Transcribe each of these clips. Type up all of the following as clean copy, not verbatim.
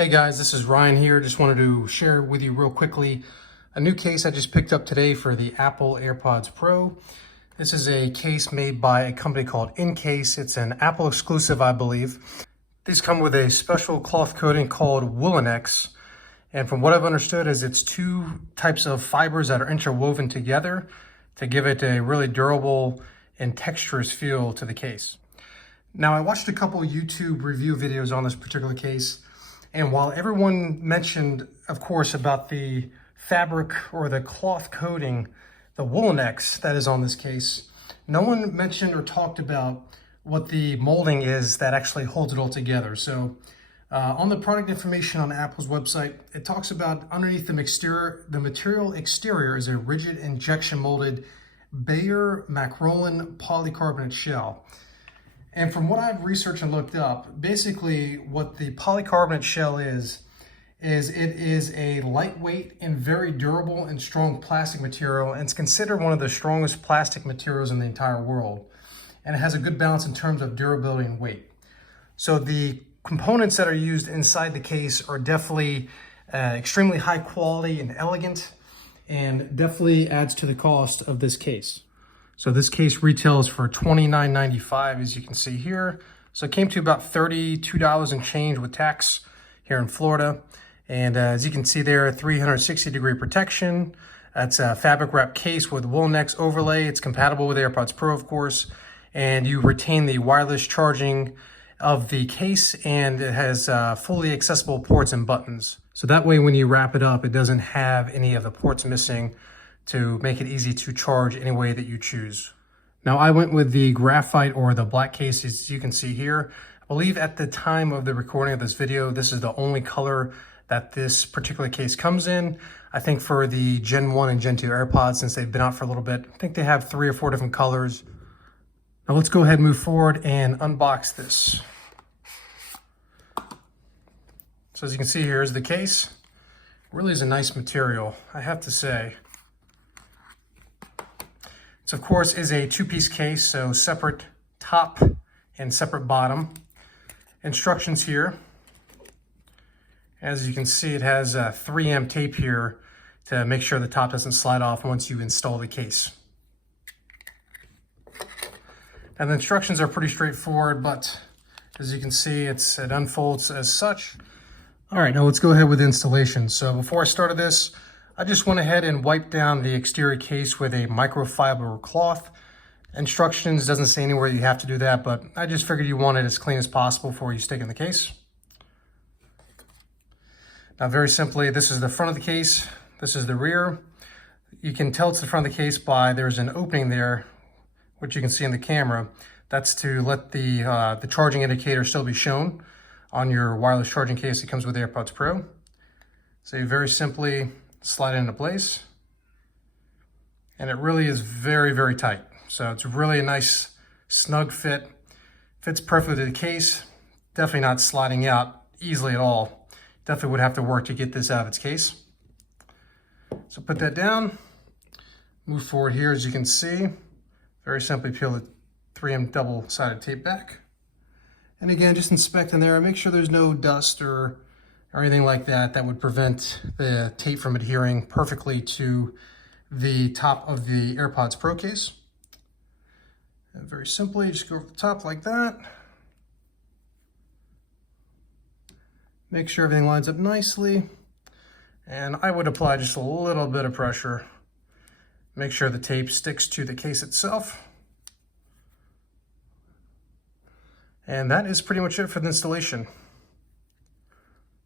Hey guys, this is Ryan here. Just wanted to share with you real quickly a new case I just picked up today for the Apple AirPods Pro. This is a case made by a company called Incase. It's an Apple exclusive, I believe. These come with a special cloth coating called Woolenex. And from what I've understood is it's two types of fibers that are interwoven together to give it a really durable and texturous feel to the case. Now, I watched a couple YouTube review videos on this particular case. And while everyone mentioned, of course, about the fabric or the cloth coating, the Woolenex that is on this case, no one mentioned or talked about what the molding is that actually holds it all together. So on the product information on Apple's website, it talks about underneath the material exterior is a rigid injection molded Bayer macrolin polycarbonate shell. And from what I've researched and looked up, basically what the polycarbonate shell is it is a lightweight and very durable and strong plastic material, and it's considered one of the strongest plastic materials in the entire world. And it has a good balance in terms of durability and weight. So the components that are used inside the case are definitely extremely high quality and elegant, and definitely adds to the cost of this case. So this case retails for $29.95, as you can see here. So it came to about $32 and change with tax here in Florida. And as you can see there, 360-degree protection. That's a fabric wrap case with Woolenex overlay. It's compatible with AirPods Pro, of course. And you retain the wireless charging of the case, and it has fully accessible ports and buttons. So that way, when you wrap it up, it doesn't have any of the ports missing, to make it easy to charge any way that you choose. Now, I went with the graphite or the black case, as you can see here. I believe at the time of the recording of this video, this is the only color that this particular case comes in. I think for the Gen 1 and Gen 2 AirPods, since they've been out for a little bit, I think they have 3 or 4 different colors. Now let's go ahead and move forward and unbox this. So as you can see, here's the case. It really is a nice material, I have to say. This, of course, is a two-piece case, so separate top and separate bottom. Instructions here. As you can see, it has 3M tape here to make sure the top doesn't slide off once you install the case. And the instructions are pretty straightforward, but as you can see, it unfolds as such. All right, now let's go ahead with installation. So before I started this, I just went ahead and wiped down the exterior case with a microfiber cloth. Instructions doesn't say anywhere you have to do that, but I just figured you want it as clean as possible before you stick it in the case. Now, very simply, this is the front of the case. This is the rear. You can tell it's the front of the case by there's an opening there, which you can see in the camera. That's to let the charging indicator still be shown on your wireless charging case that comes with AirPods Pro. So you very simply slide it into place, and it really is very, very tight. So it's really a nice snug fit, fits perfectly to the case, definitely not sliding out easily at all. Definitely would have to work to get this out of its case. So put that down, move forward here. As you can see, very simply peel the 3M double-sided tape back. And again, just inspect in there and make sure there's no dust or anything like that that would prevent the tape from adhering perfectly to the top of the AirPods Pro case. And very simply, just go over the top like that. Make sure everything lines up nicely. And I would apply just a little bit of pressure. Make sure the tape sticks to the case itself. And that is pretty much it for the installation.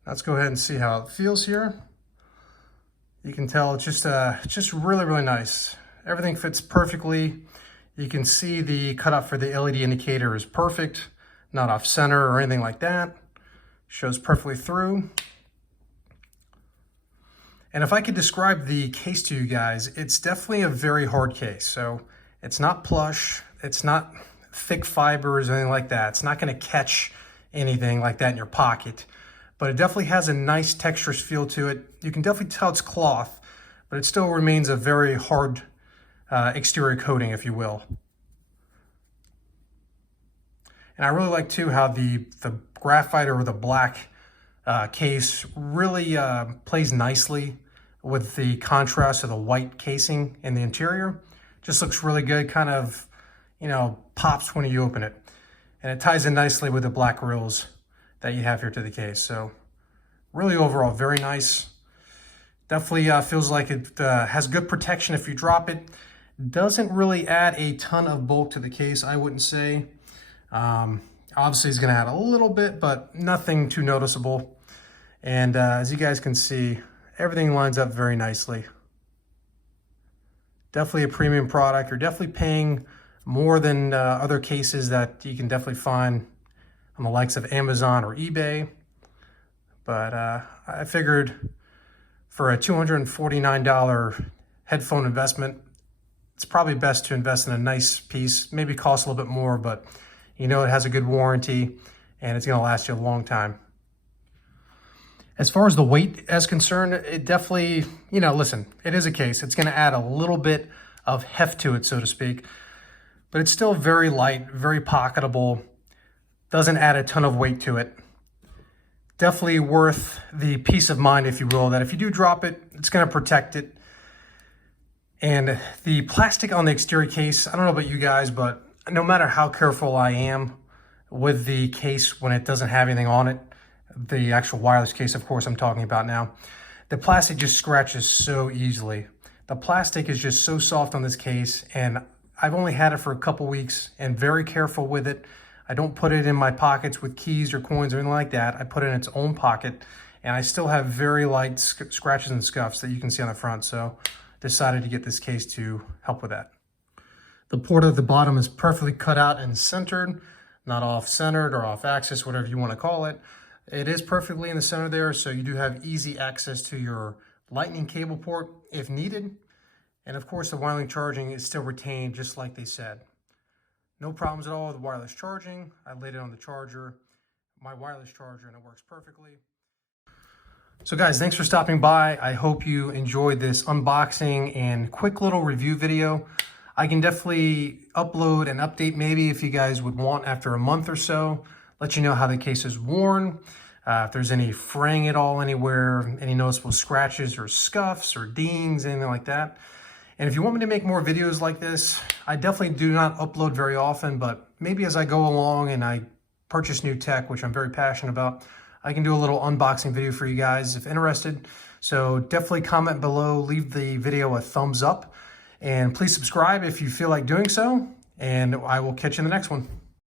Let's go ahead and see how it feels here. You can tell it's just really, really nice. Everything fits perfectly. You can see the cutout for the LED indicator is perfect, not off center or anything like that. Shows perfectly through. And if I could describe the case to you guys, it's definitely a very hard case. So it's not plush, it's not thick fibers or anything like that. It's not going to catch anything like that in your pocket. But it definitely has a nice texturous feel to it. You can definitely tell it's cloth, but it still remains a very hard exterior coating, if you will. And I really like too how the graphite or the black case. Really plays nicely with the contrast of the white casing in the interior. Just looks really good, kind of, you know, pops when you open it. And it ties in nicely with the black grills that you have here to the case. So really overall, very nice. Definitely feels like it has good protection if you drop it. Doesn't really add a ton of bulk to the case, I wouldn't say. Obviously it's gonna add a little bit, but nothing too noticeable. And as you guys can see, everything lines up very nicely. Definitely a premium product. You're definitely paying more than other cases that you can definitely find on the likes of Amazon or eBay. But I figured for a $249 headphone investment, it's probably best to invest in a nice piece. Maybe costs a little bit more, but you know it has a good warranty and it's gonna last you a long time. As far as the weight is concerned, it definitely, you know, listen, it is a case. It's gonna add a little bit of heft to it, so to speak, but it's still very light, very pocketable, doesn't add a ton of weight to it. Definitely worth the peace of mind, if you will, that if you do drop it, it's gonna protect it. And the plastic on the exterior case, I don't know about you guys, but no matter how careful I am with the case when it doesn't have anything on it, the actual wireless case, of course, I'm talking about now, the plastic just scratches so easily. The plastic is just so soft on this case, and I've only had it for a couple weeks and very careful with it. I don't put it in my pockets with keys or coins or anything like that. I put it in its own pocket, and I still have very light scratches and scuffs that you can see on the front, so decided to get this case to help with that. The port at the bottom is perfectly cut out and centered, not off-centered or off-axis, whatever you want to call it. It is perfectly in the center there, so you do have easy access to your lightning cable port if needed. And of course, the wireless charging is still retained just like they said. No problems at all with wireless charging. I laid it on the charger, my wireless charger, and it works perfectly. So guys, thanks for stopping by. I hope you enjoyed this unboxing and quick little review video. I can definitely upload and update maybe if you guys would want after a month or so. Let you know how the case is worn, if there's any fraying at all anywhere, any noticeable scratches or scuffs or dings, anything like that. And if you want me to make more videos like this, I definitely do not upload very often, but maybe as I go along and I purchase new tech, which I'm very passionate about, I can do a little unboxing video for you guys if interested. So definitely comment below, leave the video a thumbs up, and please subscribe if you feel like doing so, and I will catch you in the next one.